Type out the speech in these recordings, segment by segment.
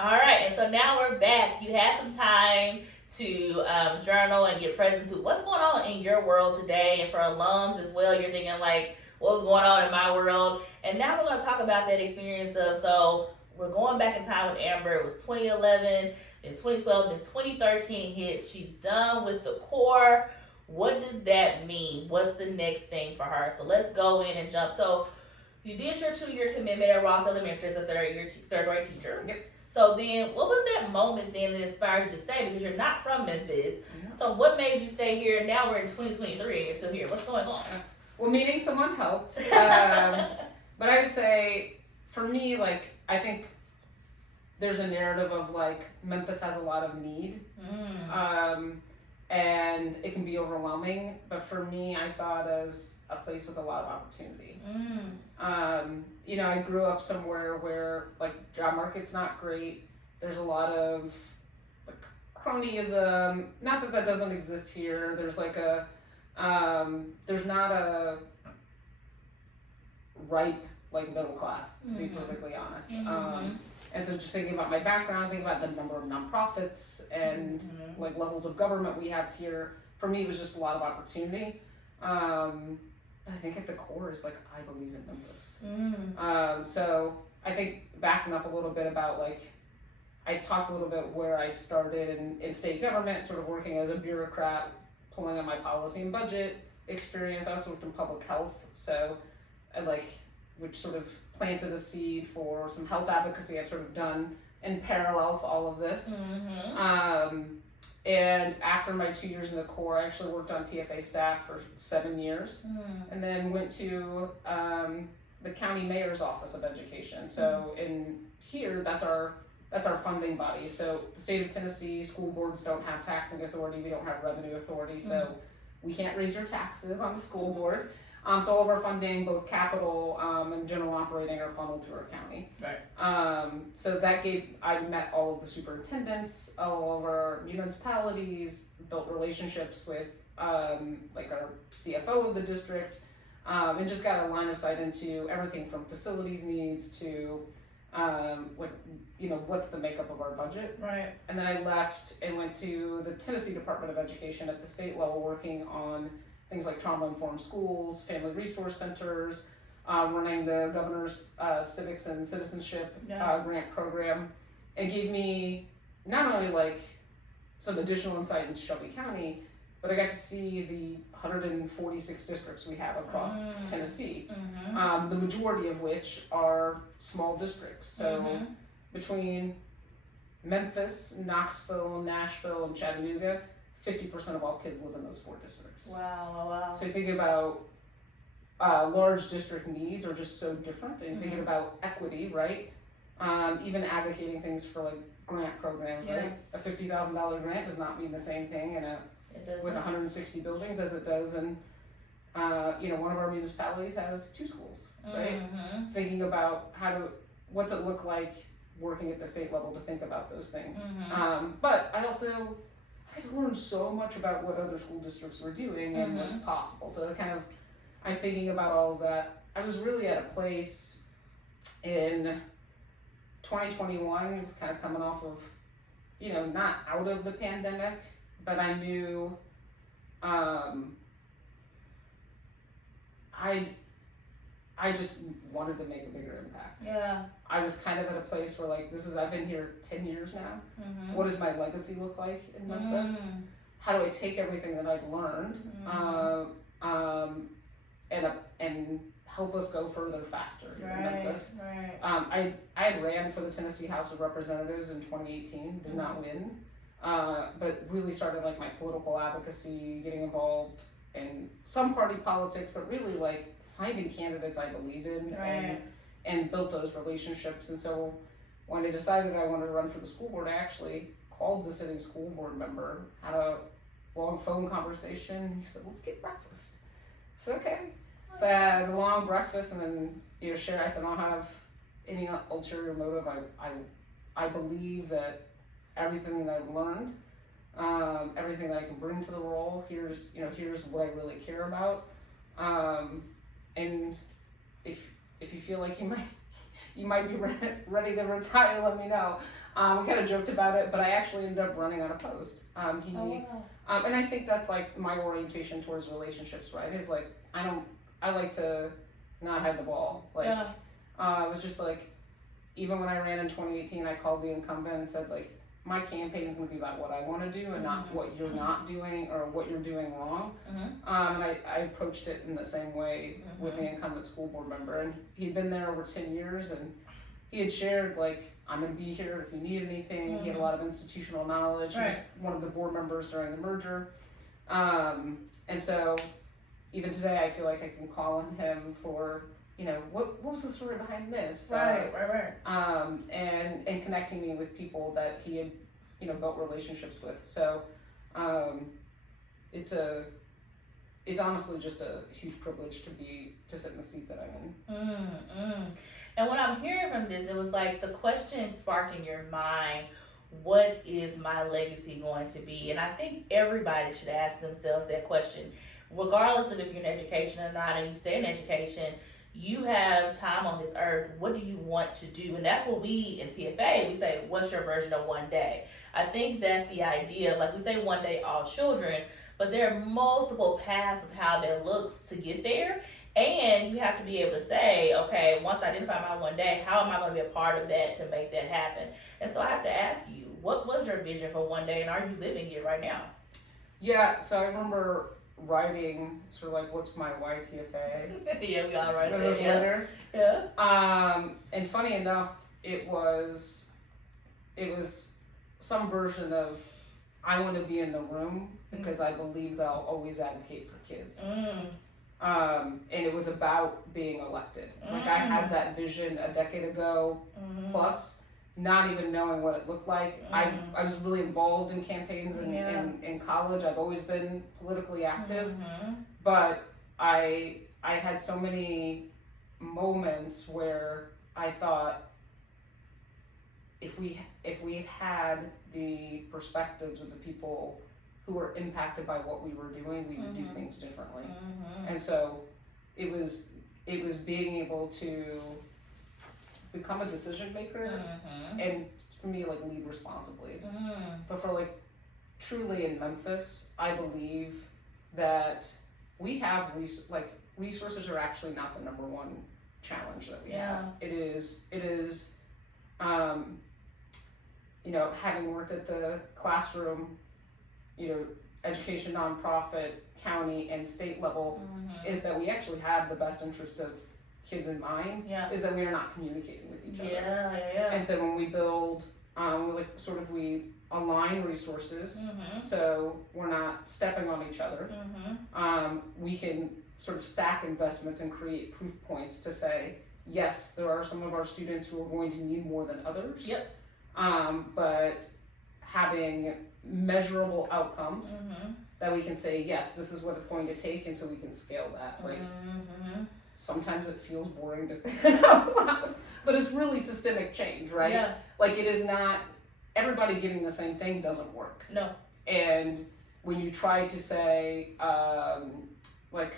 All right, and so now we're back. You had some time to journal and get present to what's going on in your world today, and for alums as well. You're thinking like, what's going on in my world? And now we're going to talk about that experience of we're going back in time with Amber. It was 2011, then 2012, then 2013 hits. She's done with the core. What does that mean? What's the next thing for her? So let's go in and jump. So you did your 2 year commitment at Ross Elementary as a third grade teacher. Yep. So then, what was that moment then that inspired you to stay? Because you're not from Memphis. So what made you stay here? Now we're in 2023 and you're still here. What's going on? Well, meeting someone helped. But I would say, for me, like, I think there's a narrative of, like, Memphis has a lot of need. And it can be overwhelming. But for me, I saw it as a place with a lot of opportunity. I grew up somewhere where, like, job market's not great. There's a lot of, like, cronyism. Not that that doesn't exist here. There's like there's not a ripe, like, middle class, to be perfectly honest. And so just thinking about my background, thinking about the number of nonprofits and like levels of government we have here, for me it was just a lot of opportunity. I think at the core is like, I believe in Memphis. So I think backing up a little bit about, like, I talked a little bit where I started in state government, sort of working as a bureaucrat, pulling on my policy and budget experience. I also worked in public health, so which sort of planted a seed for some health advocacy I've sort of done in parallel to all of this. And after my 2 years in the Corps, I actually worked on TFA staff for 7 years, and then went to the county mayor's office of education. So in here, that's our funding body. So the state of Tennessee school boards don't have taxing authority. We don't have revenue authority, so we can't raise your taxes on the school board. So all of our funding, both capital and general operating, are funneled through our county. Right. So I met all of the superintendents, all of our municipalities, built relationships with like our CFO of the district, and just got a line of sight into everything from facilities needs to what's the makeup of our budget. Right. And then I left and went to the Tennessee Department of Education at the state level, working on things like trauma-informed schools, family resource centers, running the governor's civics and citizenship grant program. It gave me not only like some additional insight into Shelby County, but I got to see the 146 districts we have across Tennessee, the majority of which are small districts. So between Memphis, Knoxville, Nashville, and Chattanooga, 50% of all kids live in those 4 districts. Wow. So you think about large district needs are just so different, and thinking about equity, right? Even advocating things for like grant programs, right? A $50,000 grant does not mean the same thing with 160 buildings as it does in one of our municipalities has 2 schools, right? Thinking about what's it look like working at the state level to think about those things. But I learned so much about what other school districts were doing and what's possible. So I'm thinking about all of that. I was really at a place in 2021, it was kind of coming off of, not out of the pandemic, but I knew I just wanted to make a bigger impact. Yeah. I was kind of at a place where, like, I've been here 10 years now. What does my legacy look like in Memphis? How do I take everything that I've learned and help us go further faster here in Memphis? Right. I had ran for the Tennessee House of Representatives in 2018, did not win, but really started like my political advocacy, getting involved in some party politics, but really like finding candidates I believed in and built those relationships. And so when I decided I wanted to run for the school board, I actually called the sitting school board member, had a long phone conversation. He said, let's get breakfast. I said, okay. So I had a long breakfast, and then I said, I don't have any ulterior motive. I believe that everything that I've learned, everything that I can bring to the role, here's what I really care about. And if you feel like you might be ready to retire, let me know. We kind of joked about it, but I actually ended up running unopposed. And I think that's like my orientation towards relationships, right? Is like, I like to not hide the ball. Like, it was just like, even when I ran in 2018, I called the incumbent and said, like, my campaign's going to be about what I want to do and not what you're not doing or what you're doing wrong. And I approached it in the same way with the incumbent school board member. And he'd been there over 10 years, and he had shared, like, I'm going to be here if you need anything. He had a lot of institutional knowledge. He was one of the board members during the merger. And so even today, I feel like I can call on him for, you know, what was the story behind this? Right. And connecting me with people that he had, you know, built relationships with. So, it's honestly just a huge privilege to sit in the seat that I'm in. And what I'm hearing from this, it was like the question sparked in your mind, what is my legacy going to be? And I think everybody should ask themselves that question, regardless of if you're in education or not, and you stay in education. You have time on this earth. What do you want to do? And that's what we in TFA, we say, what's your version of one day? I think that's the idea. Like we say one day, all children, but there are multiple paths of how that looks to get there. And you have to be able to say, okay, once I identify my one day, how am I going to be a part of that to make that happen? And so I have to ask you, what was your vision for one day, and are you living it right now? Yeah, so I remember writing sort of like, what's my YTFA? Yeah, we all write was this letter. Yeah. And funny enough, it was some version of, I want to be in the room because I believe that I'll always advocate for kids. And it was about being elected. Like, I had that vision a decade ago plus, not even knowing what it looked like. I was really involved in campaigns in college. I've always been politically active, but I had so many moments where I thought, if we had the perspectives of the people who were impacted by what we were doing, we would do things differently. And so it was being able to become a decision maker and, for me, like, lead responsibly. But for, like, truly in Memphis, I believe that we have resources are actually not the number one challenge that we have. It is you know, having worked at the classroom, you know, education, nonprofit, county, and state level, is that we actually have the best interests of kids in mind. Is that we are not communicating with each other. And so when we build, we align resources, so we're not stepping on each other. We can sort of stack investments and create proof points to say, yes, there are some of our students who are going to need more than others. But having measurable outcomes that we can say, yes, this is what it's going to take, and so we can scale that. Like, sometimes it feels boring to say it out loud, but it's really systemic change, right? Like, it is not, everybody getting the same thing doesn't work. No. And when you try to say, like,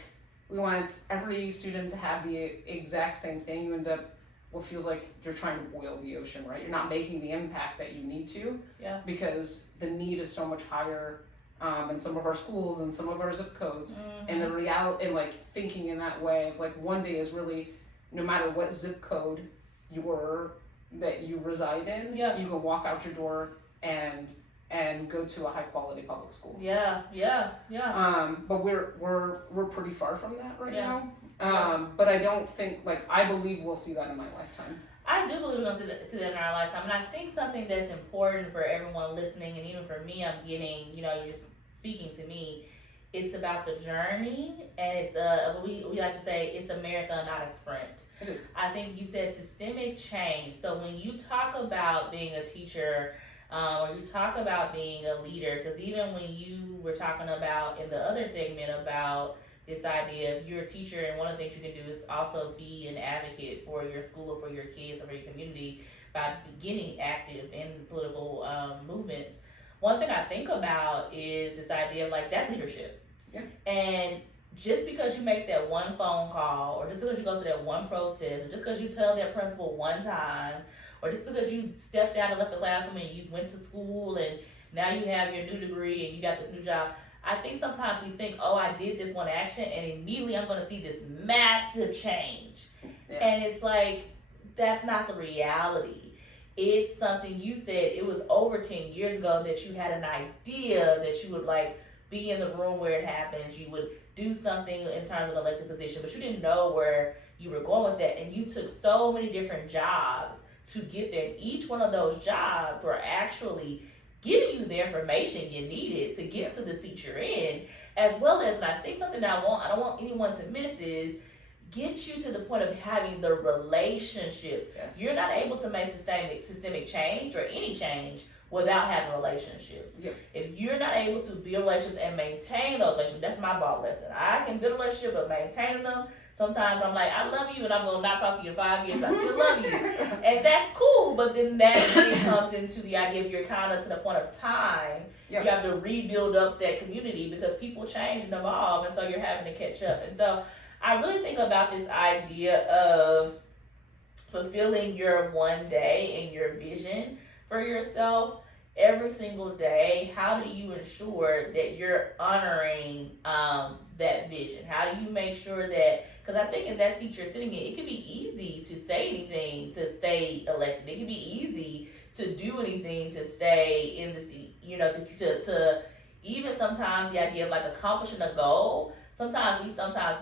we want every student to have the exact same thing, you end up, what feels like you're trying to boil the ocean, right? You're not making the impact that you need to, because the need is so much higher in some of our schools and some of our zip codes. And the reality, and like thinking in that way of like, one day is really, no matter what zip code that you reside in, you can walk out your door and go to a high quality public school. But we're pretty far from that right now. But I don't think, like, I believe we'll see that in my lifetime. I do believe we're going to see that in our lifetime. And I think something that's important for everyone listening, and even for me, I'm getting, you know, you're just speaking to me, it's about the journey, and it's we like to say it's a marathon, not a sprint. It is. I think you said systemic change. So when you talk about being a teacher, or you talk about being a leader, because even when you were talking about in the other segment about this idea of you're a teacher, and one of the things you can do is also be an advocate for your school or for your kids or for your community by getting active in political movements. One thing I think about is this idea of like, that's leadership. And just because you make that one phone call, or just because you go to that one protest, or just because you tell that principal one time, or just because you stepped out and left the classroom and you went to school and now you have your new degree and you got this new job. I think sometimes we think, oh, I did this one action and immediately I'm going to see this massive change. Yeah. And it's like, that's not the reality. It's something you said, it was over 10 years ago that you had an idea that you would like be in the room where it happens. You would do something in terms of an elected position, but you didn't know where you were going with that. And you took so many different jobs to get there. And each one of those jobs were actually giving you the information you needed to get to the seat you're in, as well as, and I think something that I don't want anyone to miss is get you to the point of having the relationships. Yes. You're not able to make systemic change or any change without having relationships. Yep. If you're not able to build relationships and maintain those relationships, that's my ball lesson. I can build a relationship, but maintaining them, sometimes I'm like, I love you, and I'm gonna not talk to you in 5 years. I still love you, and that's cool. But then that then comes into the idea of you're kind of to the point of time. Yep. You have to rebuild up that community because people change and evolve, and so you're having to catch up. And so I really think about this idea of fulfilling your one day and your vision for yourself every single day. How do you ensure that you're honoring that vision? How do you make sure that, because I think in that seat you're sitting in, it can be easy to say anything to stay elected. It can be easy to do anything to stay in the seat, you know, to even sometimes the idea of like accomplishing a goal, sometimes we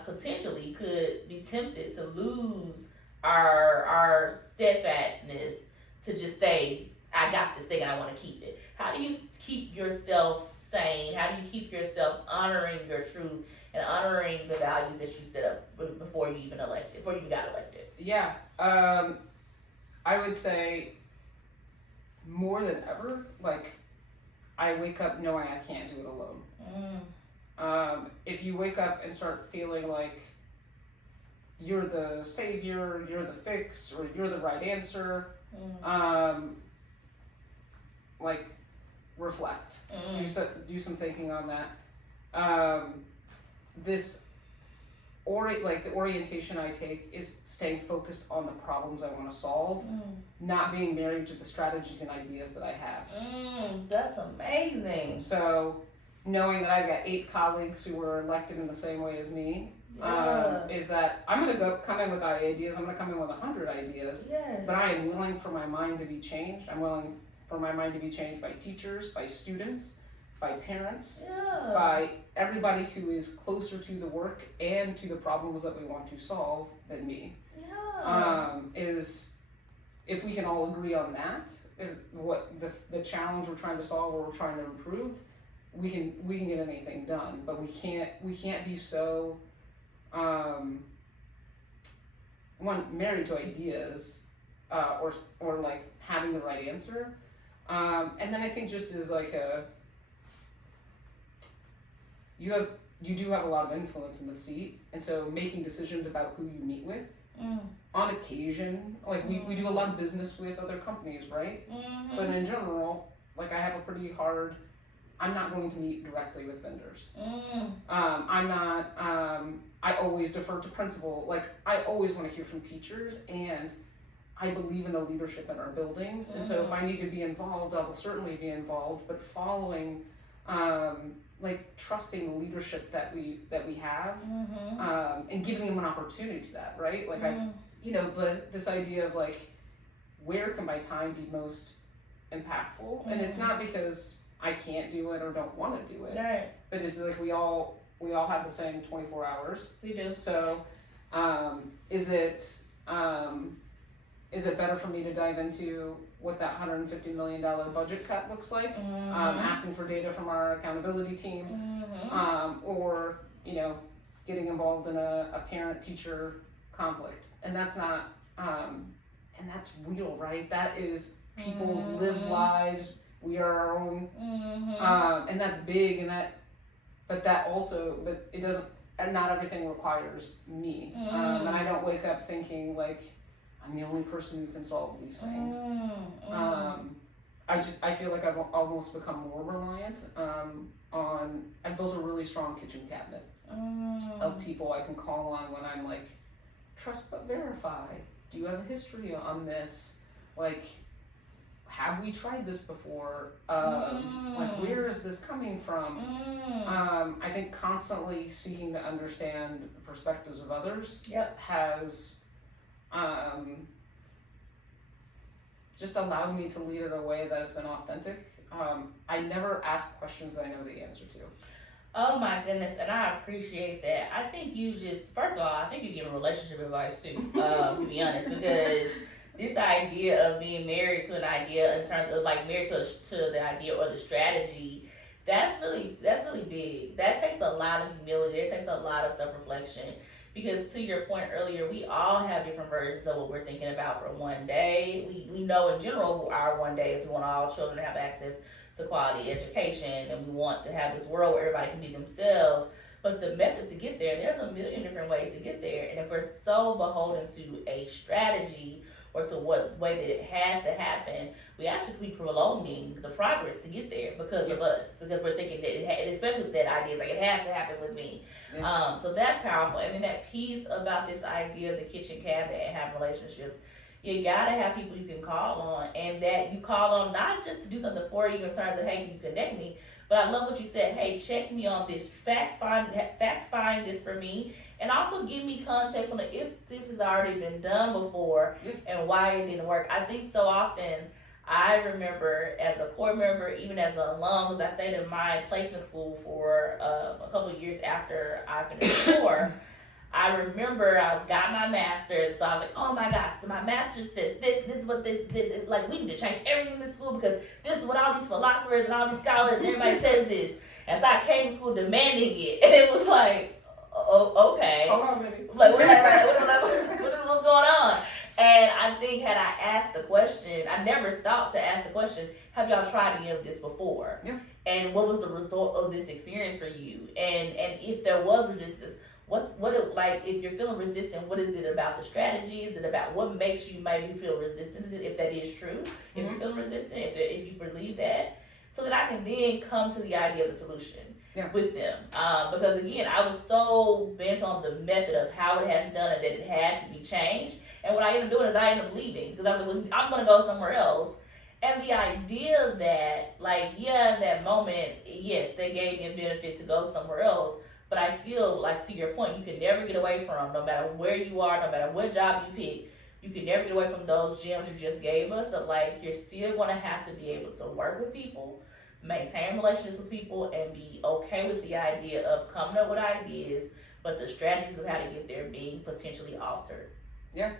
potentially could be tempted to lose our steadfastness to just stay, I got this thing and I want to keep it. How do you keep yourself sane? How do you keep yourself honoring your truth and honoring the values that you set up before you even got elected? Yeah, I would say more than ever, like, I wake up knowing I can't do it alone. If you wake up and start feeling like you're the savior, you're the fix, or you're the right answer, like, reflect. Do some thinking on that. The orientation I take is staying focused on the problems I want to solve, not being married to the strategies and ideas that I have. That's amazing. So knowing that I've got 8 colleagues who were elected in the same way as me, is that I'm going to come in with ideas. I'm going to come in with 100 ideas, yes. But I am willing for my mind to be changed. I'm willing for my mind to be changed by teachers, by students, by parents, by everybody who is closer to the work and to the problems that we want to solve than me. Is if we can all agree on that, what the challenge we're trying to solve or we're trying to improve, we can get anything done. But we can't be so married to ideas or like having the right answer. And then I think just as like you do have a lot of influence in the seat, and so making decisions about who you meet with on occasion, like we do a lot of business with other companies, right? But in general, like I have a pretty hard, I'm not going to meet directly with vendors. I always defer to principal. Like I always want to hear from teachers, and I believe in the leadership in our buildings. And so if I need to be involved, I will certainly be involved, but following, like trusting the leadership that we have, and giving them an opportunity to that, right? Like this idea of like, where can my time be most impactful? And it's not because I can't do it or don't want to do it, right? But it's like we all have the same 24 hours. We do. So, is it better for me to dive into what that $150 million budget cut looks like, asking for data from our accountability team, or getting involved in a parent-teacher conflict? And that's not, and that's real, right? That is people's lived lives. We are our own, and that's big, but it doesn't, and not everything requires me, and I don't wake up thinking like I'm the only person who can solve these things. I feel like I've almost become more reliant on. I built a really strong kitchen cabinet, of people I can call on when I'm like, trust but verify. Do you have a history on this? Like, have we tried this before? Like, where is this coming from? I think constantly seeking to understand the perspectives of others has just allowed me to lead in a way that has been authentic. I never ask questions that I know the answer to. Oh my goodness, and I appreciate that. I think you just, first of all, I think you're giving relationship advice too, to be honest, because this idea of being married to an idea in terms of like married to the idea or the strategy, that's really big. That takes a lot of humility. It takes a lot of self-reflection. Because to your point earlier, we all have different versions of what we're thinking about for one day. We know in general our one day is we want all children to have access to quality education, and we want to have this world where everybody can be themselves. But the method to get there, there's a million different ways to get there. And if we're so beholden to a strategy or to what way that it has to happen, we actually could be prolonging the progress to get there because of us. Because we're thinking that, especially with that idea, it's like it has to happen with me. So that's powerful. And then that piece about this idea of the kitchen cabinet and having relationships, you gotta have people you can call on, and that you call on not just to do something for you in terms of, hey, can you connect me? But I love what you said. Hey, check me on this. Fact find this for me, and also give me context on if this has already been done before and why it didn't work. I think so often. I remember as a core member, even as an alum, because I stayed in my placement school for a couple of years after I finished core. I remember I got my master's, so I was like, oh my gosh, my master's says this is what this, like we need to change everything in the school because this is what all these philosophers and all these scholars and everybody says this. And so I came to school demanding it, and it was like, oh, okay. Hold on, baby. Like, what's going on? And I think had I asked the question, I never thought to ask the question, have y'all tried any of this before? Yeah. And what was the result of this experience for you? And if there was resistance, like if you're feeling resistant, what is it about the strategy? Is it about what makes you maybe feel resistant, if that is true? If you're feeling resistant, if you believe that, so that I can then come to the idea of the solution with them. Because again, I was so bent on the method of how it has done and that it had to be changed. And what I ended up doing is I ended up leaving because I was like, well, I'm going to go somewhere else. And the idea that, like, in that moment, yes, they gave me a benefit to go somewhere else. But I still, like, to your point, you can never get away from, no matter where you are, no matter what job you pick, you can never get away from those gems you just gave us. So, like, you're still going to have to be able to work with people, maintain relationships with people, and be okay with the idea of coming up with ideas, but the strategies of how to get there being potentially altered. Yeah.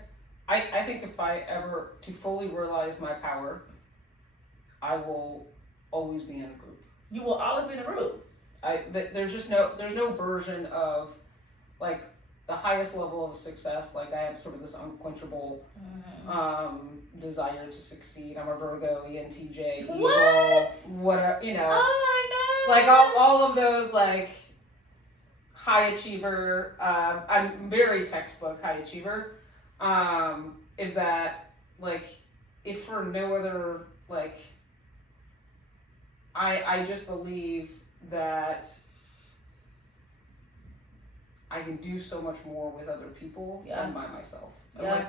I think if I ever, to fully realize my power, I will always be in a group. You will always be in a group. There's no version of, like, the highest level of success. Like, I have sort of this unquenchable desire to succeed. I'm a Virgo, ENTJ, evil, whatever, you know. Oh my God. Like, all of those, like, high achiever, I'm very textbook high achiever. If that, like, if for no other, like, I just believe that I can do so much more with other people than by myself. Like,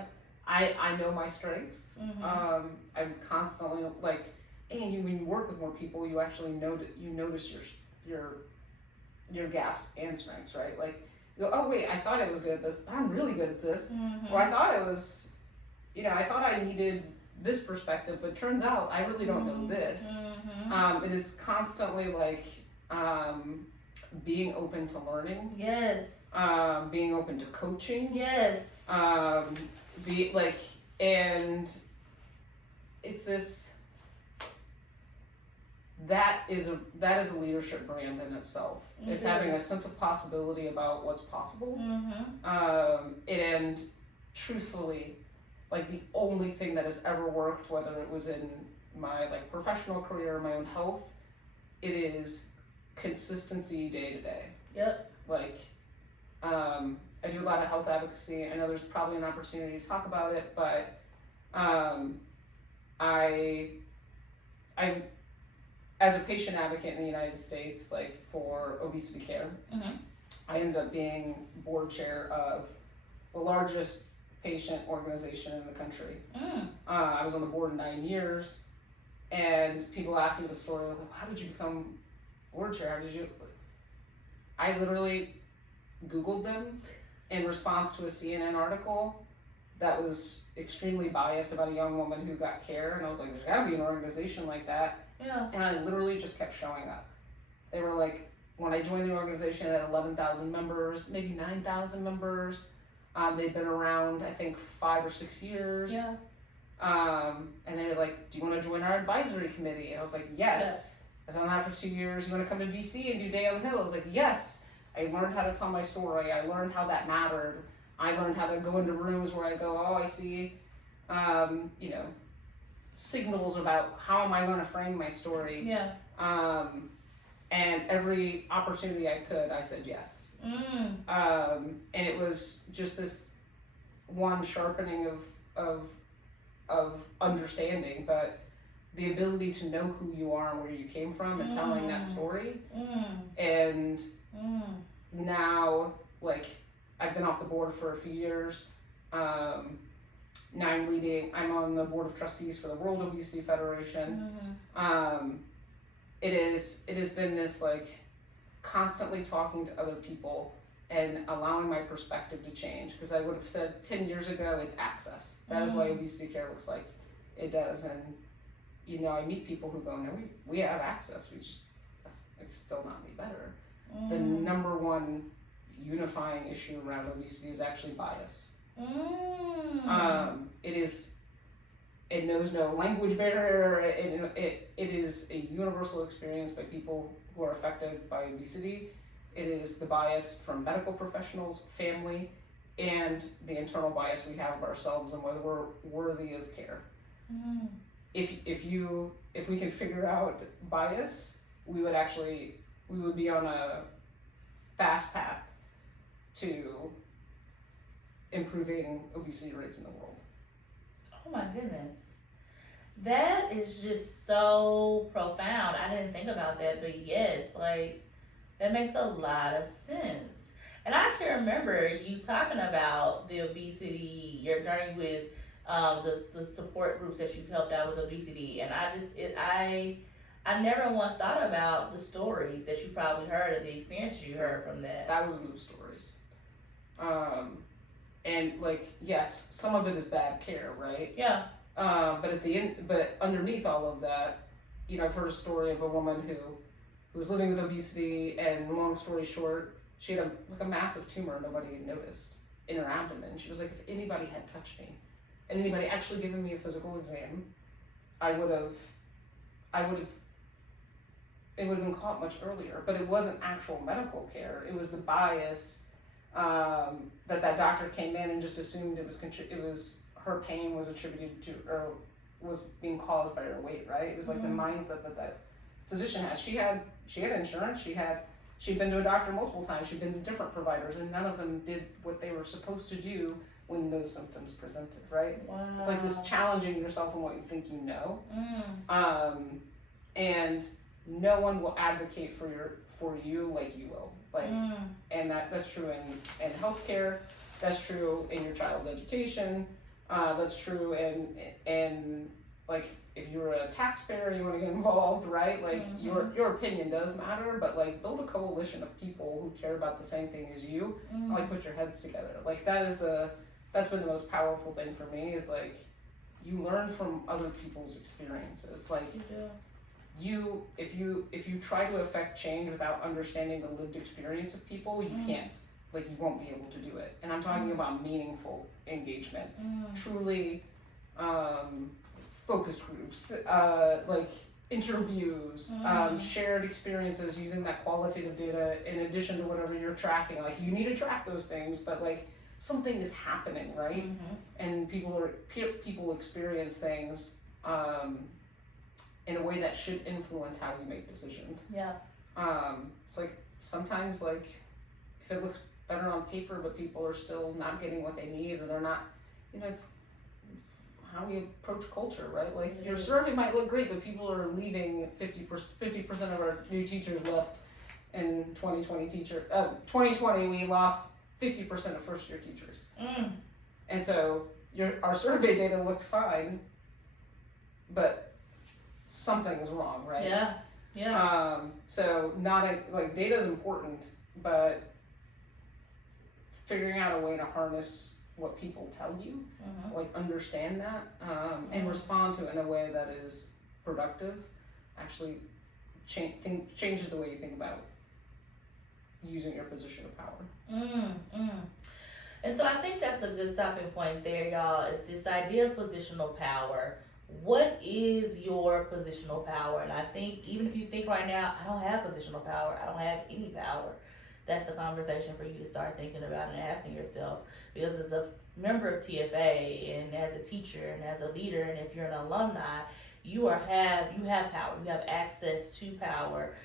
I know my strengths. I'm constantly, like, and when you work with more people, you actually notice your gaps and strengths, right? Like, you go, oh wait, I thought I was good at this, but I'm really good at this. Or I thought I was, I thought I needed this perspective, but turns out I really don't know this. It is constantly, like, being open to learning. Yes. Being open to coaching. Yes. And it's this. That is a leadership brand in itself. It's having a sense of possibility about what's possible. And truthfully, like, the only thing that has ever worked, whether it was in my, like, professional career or my own health, it is consistency day to day. Yep. Like, I do a lot of health advocacy. I know there's probably an opportunity to talk about it, but I'm as a patient advocate in the United States, like, for obesity care, I ended up being board chair of the largest patient organization in the country. I was on the board 9 years, and people ask me the story, like, how did you become board chair? How did you? I literally Googled them in response to a CNN article that was extremely biased about a young woman who got care, and I was like, there's gotta be an organization like that. Yeah. And I literally just kept showing up. They were like, when I joined the organization, it had 11,000 members, maybe 9,000 members. They'd been around, I think, 5 or 6 years. Yeah. And they were like, do you want to join our advisory committee? And I was like, yes. I was on that for 2 years. You want to come to DC and do Day on the Hill? I was like, yes. I learned how to tell my story. I learned how that mattered. I learned how to go into rooms where I go, oh, I see, signals about how am I going to frame my story. Yeah. And every opportunity I could, I said yes. And it was just this one sharpening of understanding, but the ability to know who you are and where you came from and telling that story. And now, like, I've been off the board for a few years. Now I'm on the board of trustees for the World Obesity Federation. It has been this, like, constantly talking to other people and allowing my perspective to change, because I would have said 10 years ago it's access. That is why obesity care looks like it does. And I meet people who go, no, we have access, it's still not any better. The number one unifying issue around obesity is actually bias. It knows no language barrier. It is a universal experience by people who are affected by obesity. It is the bias from medical professionals, family, and the internal bias we have of ourselves and whether we're worthy of care. If we can figure out bias, we would be on a fast path to improving obesity rates in the world. Oh my goodness. That is just so profound. I didn't think about that, but yes, like, that makes a lot of sense. And I actually remember you talking about the obesity, your journey with the support groups that you've helped out with obesity, and I never once thought about the stories that you probably heard, or the experiences you heard from that. Thousands of stories. And, like, yes, some of it is bad care, right? Yeah. But underneath all of that, I've heard a story of a woman who was living with obesity, and long story short, she had a massive tumor nobody had noticed in her abdomen. She was like, if anybody had touched me, and anybody actually given me a physical exam, it would have been caught much earlier. But it wasn't actual medical care. It was the bias that doctor came in and just assumed it was her pain was attributed to, or was being caused by her weight, right? It was like the mindset that physician had. She had insurance. She'd been to a doctor multiple times. She'd been to different providers, and none of them did what they were supposed to do when those symptoms presented, right? Wow. It's like this challenging yourself on what you think you know. And no one will advocate for you like you will. Like, and that's true in healthcare. That's true in your child's education. That's true in like, if you're a taxpayer, you want to get involved, right? Like, your opinion does matter, but, like, build a coalition of people who care about the same thing as you. And, like, put your heads together. Like, that's been the most powerful thing for me, is, like, you learn from other people's experiences. Like, if you try to affect change without understanding the lived experience of people, you can't. Like, you won't be able to do it. And I'm talking about meaningful engagement. Truly focus groups, like interviews, shared experiences using that qualitative data in addition to whatever you're tracking. Like, you need to track those things, but, like, something is happening, right? And people experience things in a way that should influence how you make decisions. Yeah. It's like, sometimes, like, if it looks better on paper, but people are still not getting what they need, or they're not, it's how we approach culture, right? Like, your survey might look great, but people are leaving. 50% of our new teachers left in 2020 we lost 50% of first year teachers. And so our survey data looked fine, but something is wrong, right? So data is important, but figuring out a way to harness what people tell you, understand that, and respond to it in a way that is productive, actually changes the way you think about using your position of power. And so I think that's a good stopping point there, y'all, is this idea of positional power. What is your positional power? And I think even if you think right now, I don't have positional power, I don't have any power, that's a conversation for you to start thinking about and asking yourself. Because as a member of TFA and as a teacher and as a leader, and if you're an alumni, you have power, you have access to power.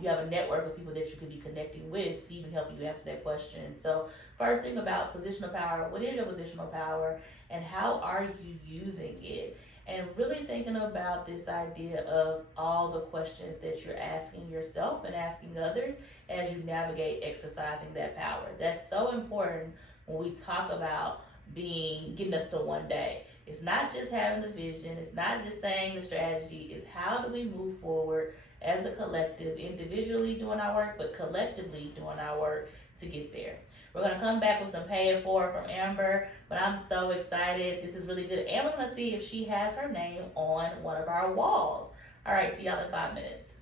You have a network of people that you could be connecting with to even help you answer that question. So first thing about positional power, what is your positional power and how are you using it? And really thinking about this idea of all the questions that you're asking yourself and asking others as you navigate exercising that power. That's so important when we talk about getting us to one day. It's not just having the vision, it's not just saying the strategy, it's how do we move forward as a collective, individually doing our work, but collectively doing our work to get there. We're going to come back with some pay it forward from Amber, but I'm so excited. This is really good. And we're going to see if she has her name on one of our walls. All right, see y'all in 5 minutes.